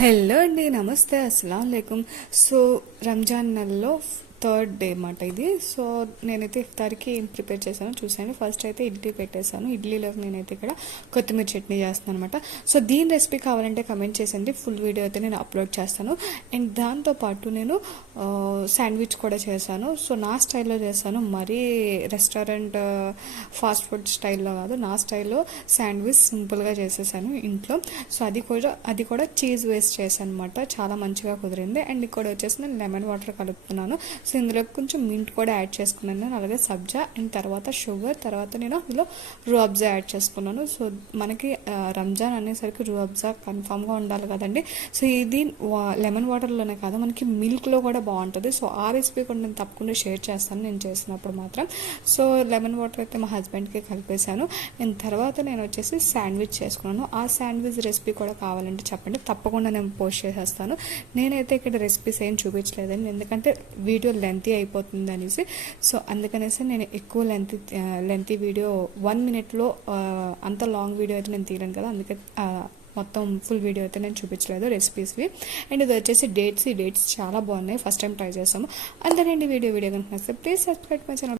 Hello అండి, నమస్తే, అస్సలం వాలేకుమ్. సో రంజాన్ నెలలో థర్డ్ డే అన్నమాట ఇది. సో నేనైతే ఇఫ్తార్కి ఏం ప్రిపేర్ చేశానో చూసాను. ఫస్ట్ అయితే ఇడ్లీ పెట్టేశాను. ఇడ్లీలోకి నేనైతే ఇక్కడ కొత్తిమీర చట్నీ చేస్తాను అనమాట. సో దీని రెసిపీ కావాలంటే కమెంట్ చేసండి, ఫుల్ వీడియో అయితే నేను అప్లోడ్ చేస్తాను. అండ్ దాంతోపాటు నేను శాండ్విచ్ కూడా చేశాను. సో నా స్టైల్లో చేశాను, మరీ రెస్టారెంట్ ఫాస్ట్ ఫుడ్ స్టైల్లో కాదు, నా స్టైల్లో శాండ్విచ్ సింపుల్గా చేసేసాను ఇంట్లో. సో అది కూడా చీజ్ వేస్ట్ చేశాను అనమాట. చాలా మంచిగా కుదిరింది. అండ్ ఇక్కడ వచ్చేసి నేను లెమన్ వాటర్ కలుపుతున్నాను. సో ఇందులో కొంచెం మింట్ కూడా యాడ్ చేసుకున్నాను నేను, అలాగే సబ్జా, అండ్ తర్వాత షుగర్, తర్వాత నేను అందులో రూఅబ్జా యాడ్ చేసుకున్నాను. సో మనకి రంజాన్ అనేసరికి రూఅబ్జా కన్ఫామ్గా ఉండాలి కదండి. సో ఇది లెమన్ వాటర్లోనే కాదు, మనకి మిల్క్లో కూడా బాగుంటుంది. సో ఆ రెసిపీ కూడా నేను తప్పకుండా షేర్ చేస్తాను నేను చేసినప్పుడు మాత్రం. సో లెమన్ వాటర్ అయితే మా హస్బెండ్కి కలిపేశాను. అండ్ తర్వాత నేను వచ్చేసి శాండ్విచ్ చేసుకున్నాను. ఆ శాండ్విచ్ రెసిపీ కూడా కావాలంటే చెప్పండి, తప్పకుండా నేను పోస్ట్ చేసేస్తాను. నేనైతే ఇక్కడ రెసిపీస్ ఏం చూపించలేదండి, ఎందుకంటే వీడియో లెంతీ అయిపోతుంది అనేసి. సో అందుకనేసి నేను ఎక్కువ లెంతీ వీడియో 1 minute అంత లాంగ్ వీడియో అయితే నేను తీయలేను కదా, అందుకే మొత్తం ఫుల్ వీడియో అయితే నేను చూపించలేదు రెసిపీస్వి. అండ్ ఇది వచ్చేసి డేట్స్. ఈ డేట్స్ చాలా బాగున్నాయి, ఫస్ట్ టైం ట్రై చేస్తాము. అంతేనండి వీడియో కనుక నచ్చితే ప్లీజ్ సబ్స్క్రైబ్ మై ఛానల్.